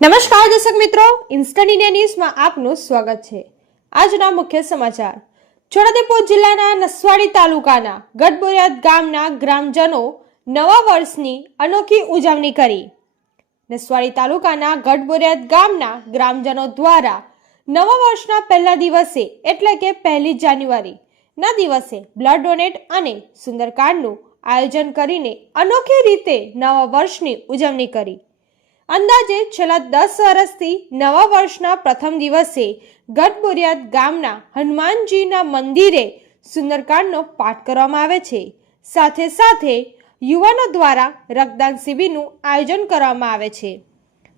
નમસ્કાર દર્શક મિત્રો ઇન્સ્ટન્ટ ઇન્ડિયા ન્યૂઝમાં આપનું સ્વાગત છે. આજના મુખ્ય સમાચાર. છોટાઉદેપુર જિલ્લાના નસવાડી તાલુકાના ગઢબોરિયાદ ગામના ગ્રામજનો નવા વર્ષની અનોખી ઉજવણી કરી. નસવાડી તાલુકાના ગઢબોરિયાદ ગામના ગ્રામજનો દ્વારા નવા વર્ષના પહેલા દિવસે, એટલે કે પહેલી જાન્યુઆરી, ના દિવસે બ્લડ ડોનેટ અને સુંદરકાંડનું આયોજન કરીને અનોખી રીતે નવા વર્ષની ઉજવણી કરી. અંદાજે છેલ્લા દસ વર્ષથી નવા વર્ષના પ્રથમ દિવસે ગઢબોરિયાદ ગામના હનુમાનજીના મંદિરે સુંદરકાંડનો પાઠ કરવામાં આવે છે. સાથે સાથે યુવાનો દ્વારા રક્તદાન શિબિરનું આયોજન કરવામાં આવે છે.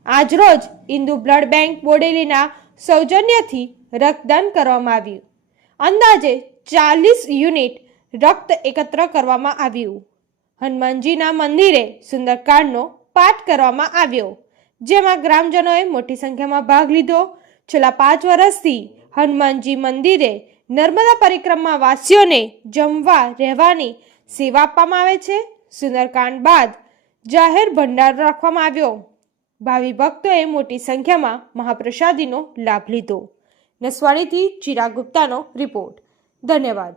આજરોજ ઇન્દુ બ્લડ બેંક બોડેલીના સૌજન્યથી રક્તદાન કરવામાં આવ્યું. અંદાજે ચાલીસ યુનિટ રક્ત એકત્ર કરવામાં આવ્યું. હનુમાનજીના મંદિરે સુંદરકાંડનો પાઠ કરવામાં આવ્યો. જેમાં ગ્રામજનોએ મોટી સંખ્યામાં ભાગ લીધો. છેલ્લા પાંચ વર્ષથી હનુમાનજી મંદિરે નર્મદા પરિક્રમા વાસીઓને જમવા, રહેવાની સેવા આપવામાં આવે છે. સુંદરકાંડ બાદ જાહેર ભંડાર રાખવામાં આવ્યો. ભાવિ ભક્તોએ મોટી સંખ્યામાં મહાપ્રસાદીનો લાભ લીધો. નસવાડીથી ચિરા ગુપ્તાનો રિપોર્ટ. ધન્યવાદ.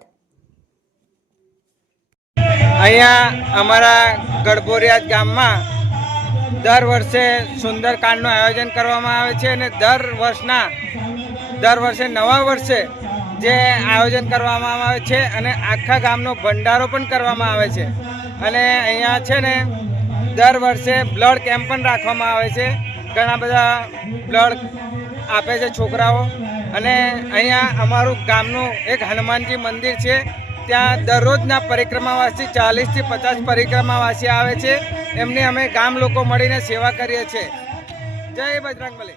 અહીંયા અમારા ગડભોરિયા ગામમાં દર વર્ષે સુંદરકાંડનું આયોજન કરવામાં આવે છે અને દર વર્ષના, દર વર્ષે નવા વર્ષે જે આયોજન કરવામાં આવે છે અને આખા ગામનો ભંડારો પણ કરવામાં આવે છે. અને અહીંયા છે ને, દર વર્ષે બ્લડ કેમ્પ પણ રાખવામાં આવે છે. ઘણા બધા બ્લડ આપે છે છોકરાઓ. અને અહીંયા અમારું ગામનું એક હનુમાનજી મંદિર છે. ત્યાં દરરોજના પરિક્રમાવાસી, ચાલીસથી પચાસ પરિક્રમાવાસી આવે છે. એમને અમે ગામ લોકો મળીને સેવા કરીએ છીએ. જય બજરંગબલી.